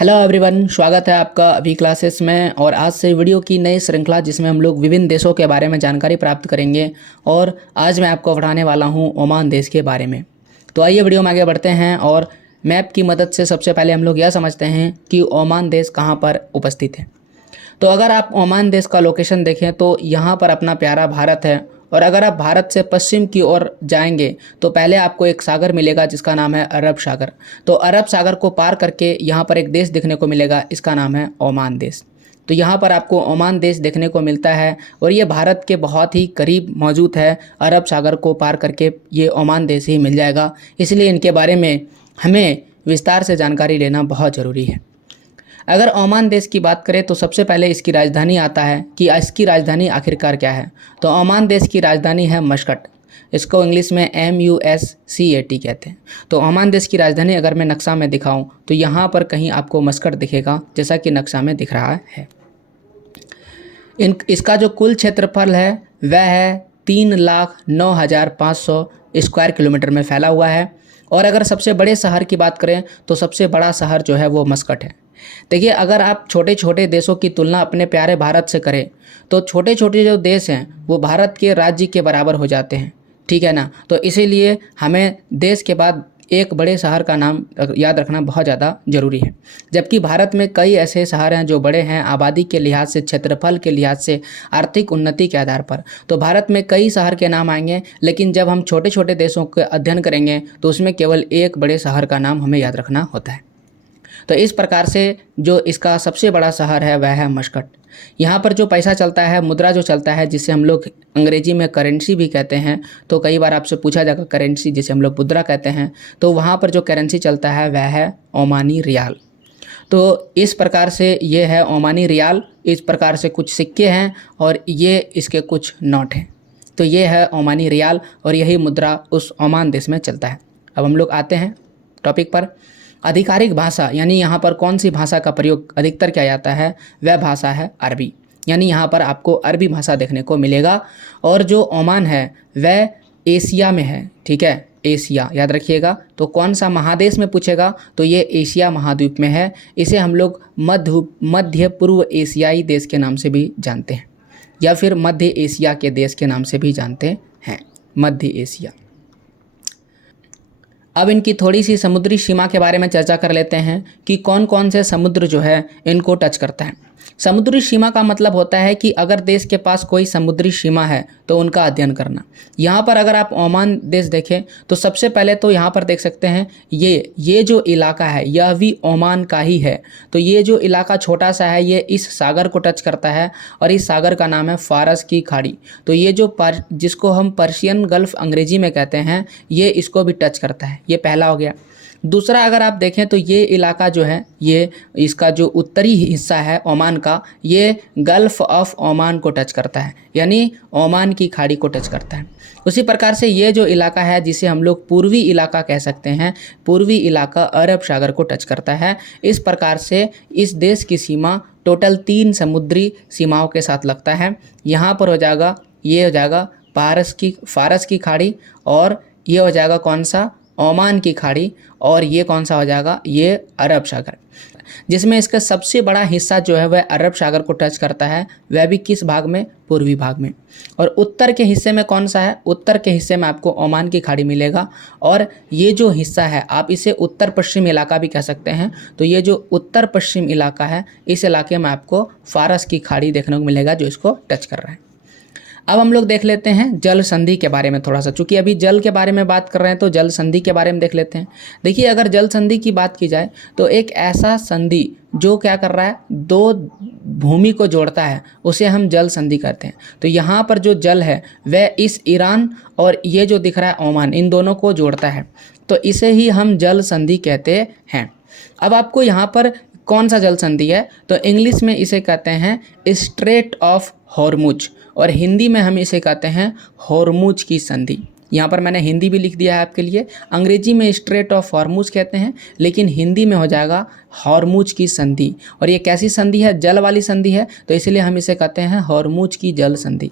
Hello everyone, स्वागत है आपका अभी क्लासेस में। और आज से वीडियो की नई श्रृंखला जिसमें हम लोग विभिन्न देशों के बारे में जानकारी प्राप्त करेंगे। और आज मैं आपको पढ़ाने वाला हूं ओमान देश के बारे में। तो आइए वीडियो में आगे बढ़ते हैं और मैप की मदद से सबसे पहले हम लोग यह समझते हैं कि ओमान देश कहाँ पर उपस्थित है। तो अगर आप ओमान देश का लोकेशन देखें तो यहाँ पर अपना प्यारा भारत है। और अगर आप भारत से पश्चिम की ओर जाएंगे तो पहले आपको एक सागर मिलेगा जिसका नाम है अरब सागर। तो अरब सागर को पार करके यहाँ पर एक देश देखने को मिलेगा, इसका नाम है ओमान देश। तो यहाँ पर आपको ओमान देश देखने को मिलता है और ये भारत के बहुत ही करीब मौजूद है। अरब सागर को पार करके ये ओमान देश ही मिल जाएगा, इसलिए इनके बारे में हमें विस्तार से जानकारी लेना बहुत ज़रूरी है। अगर ओमान देश की बात करें तो सबसे पहले इसकी राजधानी आता है कि इसकी राजधानी आखिरकार क्या है। तो ओमान देश की राजधानी है मस्कट। इसको इंग्लिश में MUSCAT कहते हैं। तो ओमान देश की राजधानी अगर मैं नक्शा में दिखाऊं तो यहाँ पर कहीं आपको मस्कट दिखेगा, जैसा कि नक्शा में दिख रहा है। इसका जो कुल क्षेत्रफल है वह है 3,09,500 स्क्वायर किलोमीटर में फैला हुआ है। और अगर सबसे बड़े शहर की बात करें तो सबसे बड़ा शहर जो है वो मस्कट है। देखिए, अगर आप छोटे छोटे देशों की तुलना अपने प्यारे भारत से करें तो छोटे छोटे जो देश हैं वो भारत के राज्य के बराबर हो जाते हैं, ठीक है ना। तो इसीलिए हमें देश के बाद एक बड़े शहर का नाम याद रखना बहुत ज़्यादा ज़रूरी है। जबकि भारत में कई ऐसे शहर हैं जो बड़े हैं आबादी के लिहाज से, क्षेत्रफल के लिहाज से, आर्थिक उन्नति के आधार पर। तो भारत में कई शहर के नाम आएंगे, लेकिन जब हम छोटे छोटे देशों का अध्ययन करेंगे तो उसमें केवल एक बड़े शहर का नाम हमें याद रखना होता है। तो इस प्रकार से जो इसका सबसे बड़ा शहर है वह है मस्कट। यहाँ पर जो पैसा चलता है, मुद्रा जो चलता है, जिसे हम लोग अंग्रेजी में करेंसी भी कहते हैं। तो कई बार आपसे पूछा जाएगा करेंसी जिसे हम लोग मुद्रा कहते हैं, तो वहाँ पर जो करेंसी चलता है वह है ओमानी रियाल। तो इस प्रकार से ये है ओमानी रियाल। इस प्रकार से कुछ सिक्के हैं और ये इसके कुछ नोट हैं। तो ये है ओमानी रियाल और यही मुद्रा उस ओमान देश में चलता है। अब हम लोग आते हैं टॉपिक पर। आधिकारिक भाषा यानी यहाँ पर कौन सी भाषा का प्रयोग अधिकतर किया जाता है, वह भाषा है अरबी। यानी यहाँ पर आपको अरबी भाषा देखने को मिलेगा। और जो ओमान है वह एशिया में है, ठीक है, एशिया याद रखिएगा। तो कौन सा महादेश में पूछेगा तो ये एशिया महाद्वीप में है। इसे हम लोग मध्य पूर्व एशियाई देश के नाम से भी जानते हैं, या फिर मध्य एशिया के देश के नाम से भी जानते हैं, मध्य एशिया। अब इनकी थोड़ी सी समुद्री सीमा के बारे में चर्चा कर लेते हैं कि कौन कौन से समुद्र जो है इनको टच करता है। समुद्री सीमा का मतलब होता है कि अगर देश के पास कोई समुद्री सीमा है तो उनका अध्ययन करना। यहाँ पर अगर आप ओमान देश देखें तो सबसे पहले तो यहाँ पर देख सकते हैं ये जो इलाका है यह भी ओमान का ही है। तो ये जो इलाका छोटा सा है ये इस सागर को टच करता है और इस सागर का नाम है फारस की खाड़ी। तो ये जो जिसको हम पर्शियन गल्फ अंग्रेजी में कहते हैं, ये इसको भी टच करता है। ये पहला हो गया। दूसरा अगर आप देखें तो ये इलाका जो है, ये इसका जो उत्तरी हिस्सा है ओमान का, ये गल्फ ऑफ ओमान को टच करता है, यानी ओमान की खाड़ी को टच करता है। उसी प्रकार से ये जो इलाका है जिसे हम लोग पूर्वी इलाका कह सकते हैं, पूर्वी इलाका अरब सागर को टच करता है। इस प्रकार से इस देश की सीमा टोटल 3 समुद्री सीमाओं के साथ लगता है। यहाँ पर हो जाएगा, ये हो जाएगा फारस की खाड़ी, और ये हो जाएगा कौन सा, ओमान की खाड़ी, और ये कौन सा हो जाएगा, ये अरब सागर। जिसमें इसका सबसे बड़ा हिस्सा जो है वह अरब सागर को टच करता है, वह भी किस भाग में, पूर्वी भाग में। और उत्तर के हिस्से में कौन सा है, उत्तर के हिस्से में आपको ओमान की खाड़ी मिलेगा। और ये जो हिस्सा है आप इसे उत्तर पश्चिम इलाका भी कह सकते हैं। तो ये जो उत्तर पश्चिम इलाका है, इस इलाके में आपको फारस की खाड़ी देखने को मिलेगा जो इसको टच कर रहा है। अब हम लोग देख लेते हैं जल संधि के बारे में थोड़ा सा। चूंकि अभी जल के बारे में बात कर रहे हैं तो जल संधि के बारे में देख लेते हैं। देखिए, अगर जल संधि की बात की जाए तो एक ऐसा संधि जो क्या कर रहा है, 2 भूमि को जोड़ता है, उसे हम जल संधि कहते हैं। तो यहाँ पर जो जल है वह इस ईरान और ये जो दिख रहा है ओमान, इन दोनों को जोड़ता है। तो इसे ही हम जल संधि कहते हैं। अब आपको यहाँ पर कौन सा जल संधि है, तो इंग्लिश में इसे कहते हैं स्ट्रेट ऑफ हॉर्मुज, और हिंदी में हम इसे कहते हैं हॉर्मुज की संधि। यहाँ पर मैंने हिंदी भी लिख दिया है आपके लिए। अंग्रेजी में स्ट्रेट ऑफ हॉर्मुज कहते हैं, लेकिन हिंदी में हो जाएगा हॉर्मुज की संधि। और ये कैसी संधि है, जल वाली संधि है, तो इसलिए हम इसे कहते हैं हॉर्मुज की जल संधि।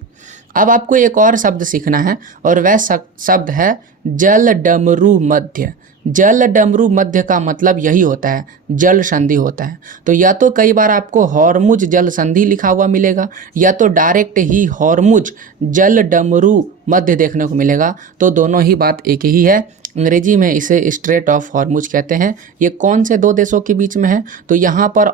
अब आपको एक और शब्द सीखना है और वह शब्द है जल डमरू मध्य। जल डमरू मध्य का मतलब यही होता है, जल संधि होता है। तो या तो कई बार आपको हॉर्मुज जल संधि लिखा हुआ मिलेगा, या तो डायरेक्ट ही हॉर्मुज जल डमरू मध्य देखने को मिलेगा। तो दोनों ही बात एक ही है। अंग्रेजी में इसे स्ट्रेट ऑफ हॉर्मुज कहते हैं। ये कौन से दो देशों के बीच में है? तो यहाँ पर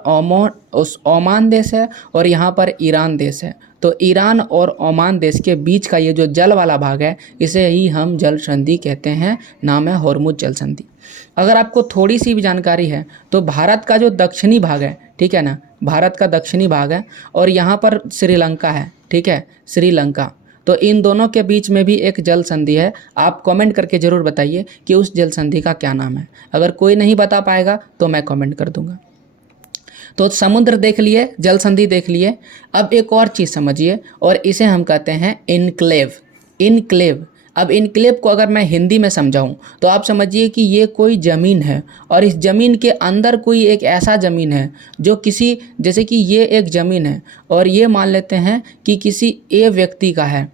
ओमान देश है और यहाँ पर ईरान देश है। तो ईरान और ओमान देश के बीच का ये जो जल वाला भाग है, इसे ही हम जल संधि कहते हैं। नाम है हॉर्मुज जल संधि। अगर आपको थोड़ी सी भी जानकारी है तो भारत का जो दक्षिणी भाग है, ठीक है ना, भारत का दक्षिणी भाग है और यहाँ पर श्रीलंका है, ठीक है, श्रीलंका। तो इन दोनों के बीच में भी एक जल संधि है। आप कमेंट करके ज़रूर बताइए कि उस जल संधि का क्या नाम है। अगर कोई नहीं बता पाएगा तो मैं कमेंट कर दूंगा। तो समुद्र देख लिए, जल संधि देख लिए। अब एक और चीज़ समझिए और इसे हम कहते हैं इनक्लेव। इनक्लेव। अब इनक्लेव को अगर मैं हिंदी में समझाऊं तो आप समझिए कि ये कोई ज़मीन है और इस ज़मीन के अंदर कोई एक ऐसा ज़मीन है जो किसी, जैसे कि ये एक ज़मीन है और ये मान लेते हैं कि किसी ए व्यक्ति का है,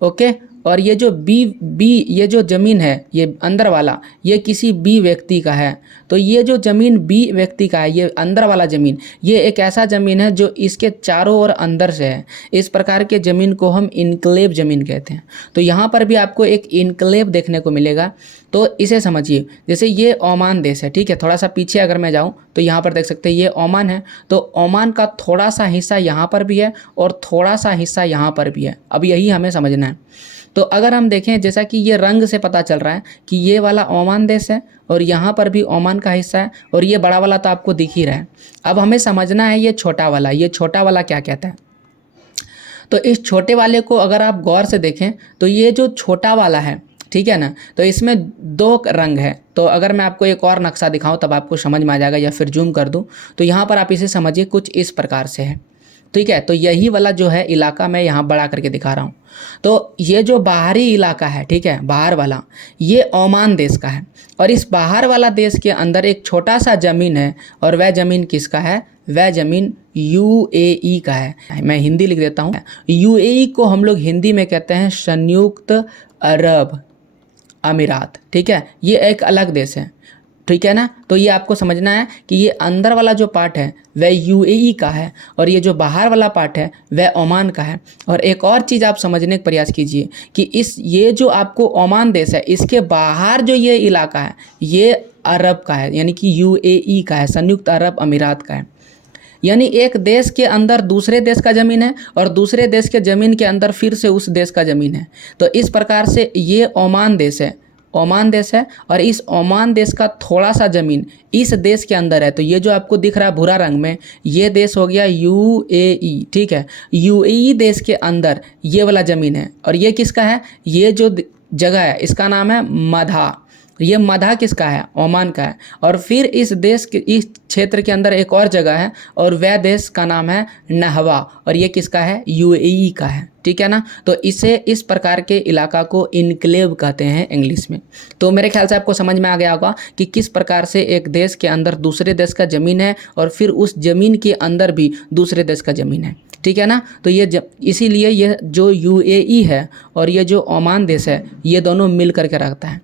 ओके। और ये जो बी ये जो ज़मीन है, ये अंदर वाला, ये किसी बी व्यक्ति का है। तो ये जो ज़मीन बी व्यक्ति का है, ये अंदर वाला ज़मीन, ये एक ऐसा ज़मीन है जो इसके चारों ओर अंदर से है। इस प्रकार के ज़मीन को हम इनक्लेव ज़मीन कहते हैं। तो यहाँ पर भी आपको एक इनक्लेव देखने को मिलेगा। तो इसे समझिए, जैसे ये ओमान देश है, ठीक है। थोड़ा सा पीछे अगर मैं जाऊँ तो यहाँ पर देख सकते हैं ये ओमान है। तो ओमान का थोड़ा सा हिस्सा यहाँ पर भी है और थोड़ा सा हिस्सा यहाँ पर भी है। अब यही हमें समझना है। तो अगर हम देखें, जैसा कि ये रंग से पता चल रहा है कि ये वाला ओमान देश है और यहाँ पर भी ओमान का हिस्सा है और ये बड़ा वाला तो आपको दिख ही रहा है। अब हमें समझना है ये छोटा वाला क्या कहता है। तो इस छोटे वाले को अगर आप गौर से देखें तो ये जो छोटा वाला है, ठीक है ना, तो इसमें दो रंग है। तो अगर मैं आपको एक और नक्शा दिखाऊं तब आपको समझ में आ जाएगा, या फिर जूम कर दूं तो यहाँ पर आप इसे समझिए कुछ इस प्रकार से है, ठीक है। तो यही वाला जो है इलाका मैं यहाँ बड़ा करके दिखा रहा हूँ। तो ये जो बाहरी इलाका है, ठीक है, बाहर वाला, ये ओमान देश का है और इस बाहर वाला देश के अंदर एक छोटा सा ज़मीन है और वह ज़मीन किसका है? वह ज़मीन यूएई का है। मैं हिंदी लिख देता हूँ। यूएई को हम लोग हिंदी में कहते हैं संयुक्त अरब अमीरात, ठीक है। ये एक अलग देश है, ठीक है ना। तो ये आपको समझना है कि ये अंदर वाला जो पार्ट है वह यूएई का है और ये जो बाहर वाला पार्ट है वह ओमान का है। और एक और चीज़ आप समझने का प्रयास कीजिए कि ये जो आपको ओमान देश है, इसके बाहर जो ये इलाका है ये अरब का है, यानी कि यूएई का है, संयुक्त अरब अमीरात का है। यानी एक देश के अंदर दूसरे देश का ज़मीन है और दूसरे देश के ज़मीन के अंदर फिर से उस देश का ज़मीन है। तो इस प्रकार से ये ओमान देश है, ओमान देश है और इस ओमान देश का थोड़ा सा ज़मीन इस देश के अंदर है। तो ये जो आपको दिख रहा है भूरा रंग में, ये देश हो गया यूएई, ठीक है। यूएई देश के अंदर ये वाला ज़मीन है और ये किसका है? ये जो जगह है इसका नाम है मधा। ये मधा किसका है? ओमान का है। और फिर इस देश के इस क्षेत्र के अंदर एक और जगह है और वह देश का नाम है नहवा और ये किसका है? यूएई का है, ठीक है ना। तो इसे इस प्रकार के इलाका को इनक्लेव कहते हैं इंग्लिश में। तो मेरे ख्याल से आपको समझ में आ गया होगा कि किस प्रकार से एक देश के अंदर दूसरे देश का ज़मीन है और फिर उस ज़मीन के अंदर भी दूसरे देश का ज़मीन है, ठीक है ना। तो ये इसीलिए ये जो यूएई है और ये जो ओमान देश है ये दोनों मिल करके रखता है।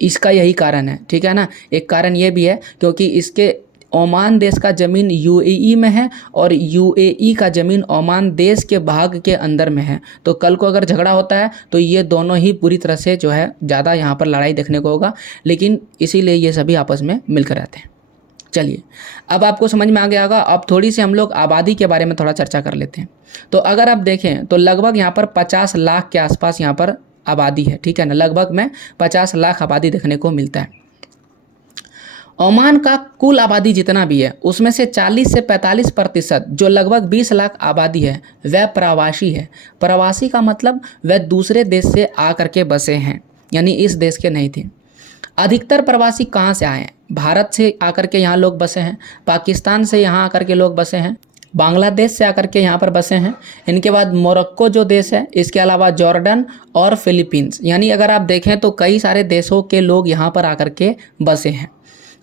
इसका यही कारण है, ठीक है ना। एक कारण ये भी है क्योंकि इसके ओमान देश का ज़मीन यूएई में है और यूएई का ज़मीन ओमान देश के भाग के अंदर में है। तो कल को अगर झगड़ा होता है तो ये दोनों ही पूरी तरह से जो है ज़्यादा यहाँ पर लड़ाई देखने को होगा, लेकिन इसीलिए ये सभी आपस में मिलकर रहते हैं। चलिए, अब आपको समझ में आ गया होगा। अब थोड़ी सी हम लोग आबादी के बारे में थोड़ा चर्चा कर लेते हैं। तो अगर आप देखें तो लगभग यहाँ पर 50 लाख के आसपास यहाँ पर आबादी है, ठीक है ना। लगभग में 50 लाख आबादी देखने को मिलता है। ओमान का कुल आबादी जितना भी है उसमें से 40 से 45% जो लगभग 20 लाख आबादी है वह प्रवासी है। प्रवासी का मतलब वह दूसरे देश से आकर के बसे हैं, यानी इस देश के नहीं थे। अधिकतर प्रवासी कहाँ से आए हैं? भारत से आकर के यहाँ लोग बसे हैं, पाकिस्तान से यहाँ आकर के लोग बसे हैं, बांग्लादेश से आकर के यहाँ पर बसे हैं। इनके बाद मोरक्को जो देश है, इसके अलावा जॉर्डन और फिलीपींस, यानी अगर आप देखें तो कई सारे देशों के लोग यहाँ पर आकर के बसे हैं।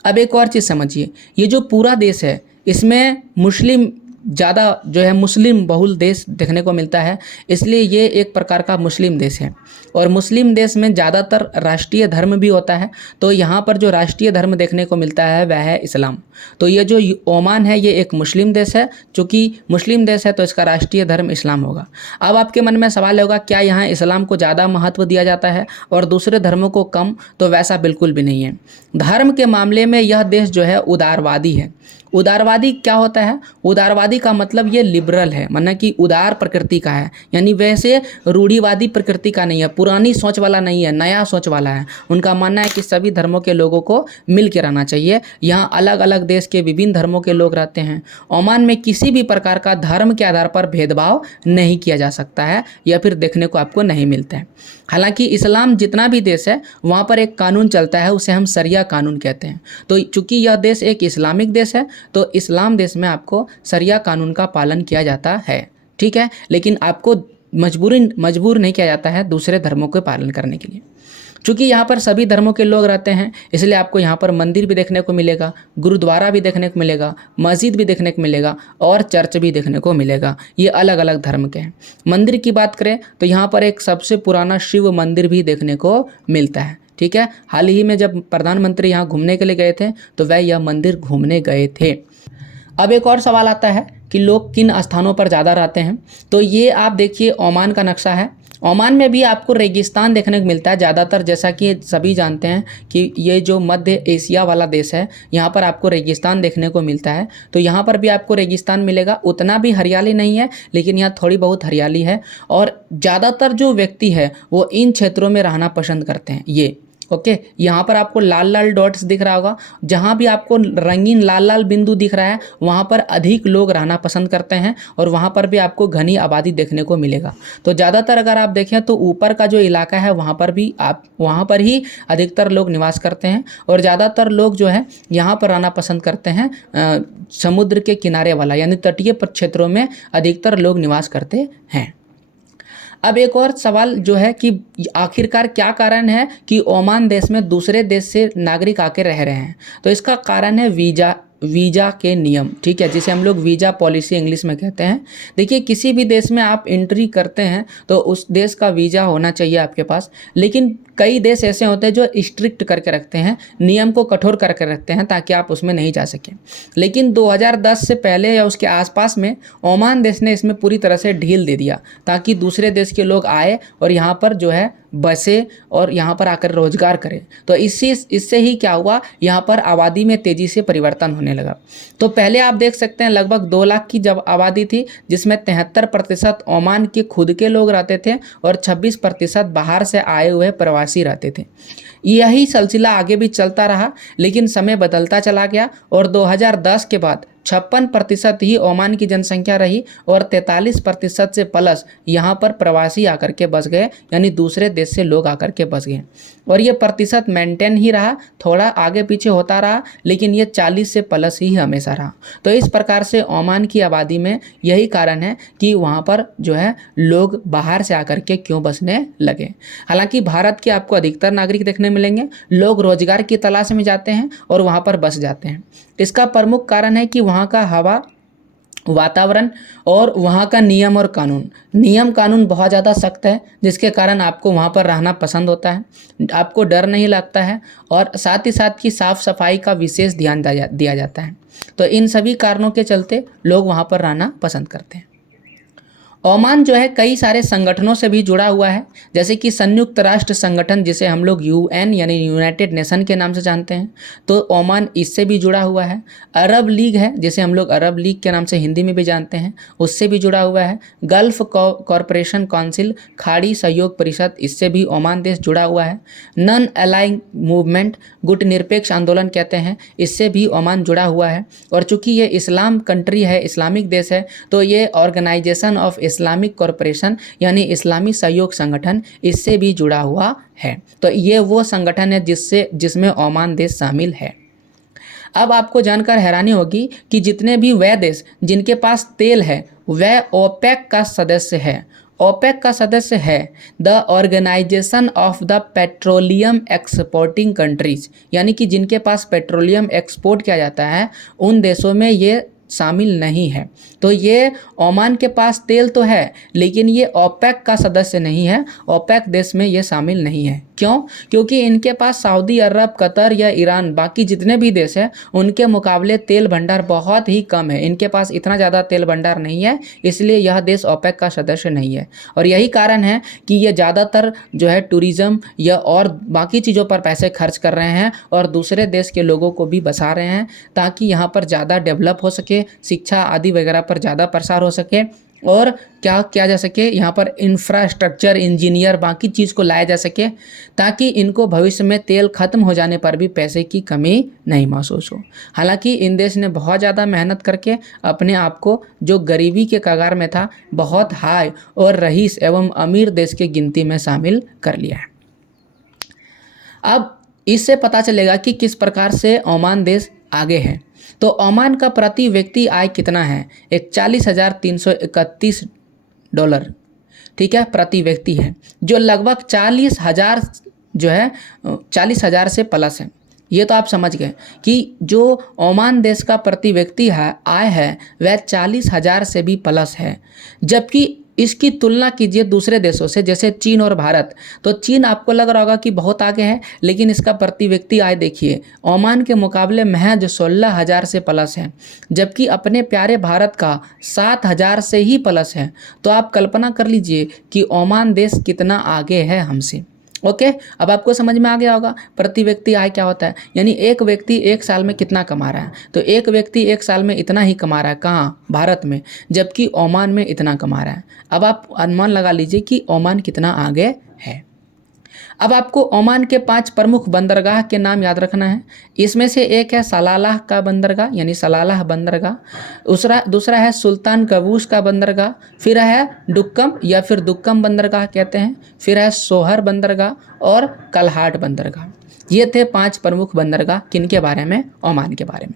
अब एक और चीज़ समझिए, ये जो पूरा देश है इसमें मुस्लिम ज़्यादा जो है मुस्लिम बहुल देश देखने को मिलता है, इसलिए ये एक प्रकार का मुस्लिम देश है। और मुस्लिम देश में ज़्यादातर राष्ट्रीय धर्म भी होता है, तो यहाँ पर जो राष्ट्रीय धर्म देखने को मिलता है वह है इस्लाम। तो ये जो ओमान है ये एक मुस्लिम देश है, चूँकि मुस्लिम देश है तो इसका राष्ट्रीय धर्म इस्लाम होगा। अब आपके मन में सवाल होगा, क्या यहाँ इस्लाम को ज़्यादा महत्व दिया जाता है और दूसरे धर्मों को कम? तो वैसा बिल्कुल भी नहीं है। धर्म के मामले में यह देश जो है उदारवादी है। उदारवादी क्या होता है? उदारवादी का मतलब ये लिबरल है, माना कि उदार प्रकृति का है, यानी वैसे रूढ़िवादी प्रकृति का नहीं है, पुरानी सोच वाला नहीं है, नया सोच वाला है। उनका मानना है कि सभी धर्मों के लोगों को मिल के रहना चाहिए। यहाँ अलग अलग देश के विभिन्न धर्मों के लोग रहते हैं। ओमान में किसी भी प्रकार का धर्म के आधार पर भेदभाव नहीं किया जा सकता है या फिर देखने को आपको नहीं मिलता है। हालांकि इस्लाम जितना भी देश है वहाँ पर एक कानून चलता है, उसे हम शरिया कानून कहते हैं। तो चूंकि यह देश एक इस्लामिक देश है तो इस्लाम देश में आपको शरिया कानून का पालन किया जाता है, ठीक है, लेकिन आपको मजबूर नहीं किया जाता है दूसरे धर्मों के पालन करने के लिए। चूँकि यहाँ पर सभी धर्मों के लोग रहते हैं, इसलिए आपको यहाँ पर मंदिर भी देखने को मिलेगा, गुरुद्वारा भी देखने को मिलेगा, मस्जिद भी देखने को मिलेगा और चर्च भी देखने को मिलेगा। ये अलग अलग धर्म के हैं। मंदिर की बात करें तो यहाँ पर एक सबसे पुराना शिव मंदिर भी देखने को मिलता है, ठीक है। हाल ही में जब प्रधानमंत्री यहाँ घूमने के लिए गए थे तो वह यह मंदिर घूमने गए थे। अब एक और सवाल आता है कि लोग किन स्थानों पर ज़्यादा रहते हैं। तो ये आप देखिए ओमान का नक्शा है। ओमान में भी आपको रेगिस्तान देखने को मिलता है ज़्यादातर, जैसा कि सभी जानते हैं कि ये जो मध्य एशिया वाला देश है यहाँ पर आपको रेगिस्तान देखने को मिलता है। तो यहाँ पर भी आपको रेगिस्तान मिलेगा। उतना भी हरियाली नहीं है, लेकिन यहाँ थोड़ी बहुत हरियाली है और ज़्यादातर जो व्यक्ति है वो इन क्षेत्रों में रहना पसंद करते हैं। ये ओके, यहाँ पर आपको लाल लाल डॉट्स दिख रहा होगा, जहाँ भी आपको रंगीन लाल लाल बिंदु दिख रहा है वहाँ पर अधिक लोग रहना पसंद करते हैं और वहाँ पर भी आपको घनी आबादी देखने को मिलेगा। तो ज़्यादातर अगर आप देखें तो ऊपर का जो इलाका है वहाँ पर भी आप वहाँ पर ही अधिकतर लोग निवास करते हैं और ज़्यादातर लोग जो है यहाँ पर रहना पसंद करते हैं समुद्र के किनारे वाला, यानी तटीय क्षेत्रों में अधिकतर लोग निवास करते हैं। अब एक और सवाल जो है कि आखिरकार क्या कारण है कि ओमान देश में दूसरे देश से नागरिक आके रह रहे हैं। तो इसका कारण है वीज़ा के नियम, ठीक है, जिसे हम लोग वीज़ा पॉलिसी इंग्लिश में कहते हैं। देखिए, किसी भी देश में आप एंट्री करते हैं तो उस देश का वीज़ा होना चाहिए आपके पास, लेकिन कई देश ऐसे होते हैं जो स्ट्रिक्ट करके रखते हैं, नियम को कठोर करके रखते हैं ताकि आप उसमें नहीं जा सकें। लेकिन 2010 से पहले या उसके आसपास में ओमान देश ने इसमें पूरी तरह से ढील दे दिया ताकि दूसरे देश के लोग आए और यहाँ पर जो है बसे और यहाँ पर आकर रोजगार करें। तो इससे ही क्या हुआ, यहाँ पर आबादी में तेज़ी से परिवर्तन होने लगा। तो पहले आप देख सकते हैं लगभग 2 लाख की जब आबादी थी, जिसमें 73% ओमान के खुद के लोग रहते थे और 26% बाहर से आए हुए प्रवासी रहते थे। यही सिलसिला आगे भी चलता रहा, लेकिन समय बदलता चला गया और 2010 के बाद 56% ही ओमान की जनसंख्या रही और 43% से प्लस यहाँ पर प्रवासी आकर के बस गए, यानी दूसरे देश से लोग आकर के बस गए। और ये प्रतिशत मेंटेन ही रहा, थोड़ा आगे पीछे होता रहा, लेकिन ये 40 से प्लस ही हमेशा रहा। तो इस प्रकार से ओमान की आबादी में यही कारण है कि वहाँ पर जो है लोग बाहर से आकर के क्यों बसने लगे। हालांकि भारत के आपको अधिकतर नागरिक देखने मिलेंगे, लोग रोजगार की तलाश में जाते हैं और वहाँ पर बस जाते हैं। इसका प्रमुख कारण है कि वहाँ का हवा, वातावरण और वहाँ का नियम कानून बहुत ज़्यादा सख्त है, जिसके कारण आपको वहाँ पर रहना पसंद होता है, आपको डर नहीं लगता है और साथ ही साथ की साफ़ सफाई का विशेष ध्यान दिया जाता है। तो इन सभी कारणों के चलते लोग वहाँ पर रहना पसंद करते हैं। ओमान जो है कई सारे संगठनों से भी जुड़ा हुआ है, जैसे कि संयुक्त राष्ट्र संगठन, जिसे हम लोग यूएन यानी यूनाइटेड नेशन के नाम से जानते हैं, तो ओमान इससे भी जुड़ा हुआ है। अरब लीग है, जिसे हम लोग अरब लीग के नाम से हिंदी में भी जानते हैं, उससे भी जुड़ा हुआ है। गल्फ कॉरपोरेशन काउंसिल, खाड़ी सहयोग परिषद, इससे भी ओमान देश जुड़ा हुआ है। नॉन अलाइंग मूवमेंट, गुटनिरपेक्ष आंदोलन कहते हैं, इससे भी ओमान जुड़ा हुआ है। और चूंकि ये इस्लाम कंट्री है, इस्लामिक देश है, तो ये ऑर्गेनाइजेशन ऑफ इस्लामिक कॉरपोरेशन यानी इस्लामी सहयोग संगठन, इससे भी जुड़ा हुआ है। तो ये वो संगठन है जिसमें ओमान देश शामिल है। अब आपको जानकर हैरानी होगी कि जितने भी वह देश जिनके पास तेल है वह ओपेक का सदस्य है। ओपेक का सदस्य है the organisation of the petroleum exporting countries, यानी कि जिनके पास पेट्रोलियम एक्सपोर्ट किया जाता है उन देशों में ये शामिल नहीं है। तो ये ओमान के पास तेल तो है, लेकिन ये ओपेक का सदस्य नहीं है, ओपेक देश में ये शामिल नहीं है। क्यों? क्योंकि इनके पास सऊदी अरब, कतर या ईरान, बाकी जितने भी देश हैं उनके मुकाबले तेल भंडार बहुत ही कम है। इनके पास इतना ज़्यादा तेल भंडार नहीं है, इसलिए यह देश ओपेक का सदस्य नहीं है। और यही कारण है कि ये ज़्यादातर जो है टूरिज़्म या और बाकी चीज़ों पर पैसे खर्च कर रहे हैं और दूसरे देश के लोगों को भी बसा रहे हैं, ताकि यहाँ पर ज़्यादा डेवलप हो सके, शिक्षा आदि वगैरह पर ज़्यादा प्रसार हो सके और क्या किया जा सके, यहाँ पर इंफ्रास्ट्रक्चर, इंजीनियर, बाकी चीज़ को लाया जा सके, ताकि इनको भविष्य में तेल ख़त्म हो जाने पर भी पैसे की कमी नहीं महसूस हो। हालांकि इन देश ने बहुत ज़्यादा मेहनत करके अपने आप को, जो गरीबी के कगार में था, बहुत हाई और रईस एवं अमीर देश के गिनती में शामिल कर लिया है। अब इससे पता चलेगा कि किस प्रकार से ओमान देश आगे है। तो ओमान का प्रति व्यक्ति आय कितना है? 41,331 डॉलर, ठीक है, प्रति व्यक्ति है, जो लगभग 40,000 जो है 40,000 से प्लस है। ये तो आप समझ गए कि जो ओमान देश का प्रति व्यक्ति है आय है वह 40,000 से भी प्लस है। जबकि इसकी तुलना कीजिए दूसरे देशों से, जैसे चीन और भारत। तो चीन आपको लग रहा होगा कि बहुत आगे है, लेकिन इसका प्रति व्यक्ति आय देखिए ओमान के मुकाबले महज 16,000 से प्लस है, जबकि अपने प्यारे भारत का 7,000 से ही प्लस है। तो आप कल्पना कर लीजिए कि ओमान देश कितना आगे है हमसे। ओके, अब आपको समझ में आ गया होगा प्रति व्यक्ति आय क्या होता है। यानी एक व्यक्ति एक साल में कितना कमा रहा है, तो एक व्यक्ति एक साल में इतना ही कमा रहा है, कहाँ? भारत में, जबकि ओमान में इतना कमा रहा है। अब आप अनुमान लगा लीजिए कि ओमान कितना आगे है। अब आपको ओमान के 5 प्रमुख बंदरगाह के नाम याद रखना है। इसमें से एक है सलालाह का बंदरगाह, यानी सलालाह बंदरगाह। दूसरा है सुल्तान कबूस का बंदरगाह। फिर है डुक्कम या फिर दुक्कम बंदरगाह कहते हैं। फिर है सोहर बंदरगाह और कलहाट बंदरगाह। ये थे 5 प्रमुख बंदरगाह। किनके बारे में? ओमान के बारे में।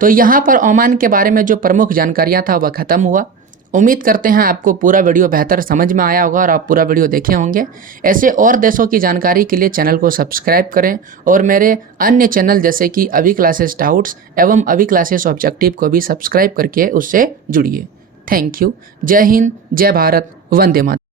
तो यहाँ पर ओमान के बारे में जो प्रमुख जानकारियाँ था वह ख़त्म हुआ। उम्मीद करते हैं आपको पूरा वीडियो बेहतर समझ में आया होगा और आप पूरा वीडियो देखे होंगे। ऐसे और देशों की जानकारी के लिए चैनल को सब्सक्राइब करें और मेरे अन्य चैनल जैसे कि अभी क्लासेस डाउट्स एवं अभी क्लासेस ऑब्जेक्टिव को भी सब्सक्राइब करके उससे जुड़िए। Thank you. जय हिंद, जय भारत, वंदे मातरम।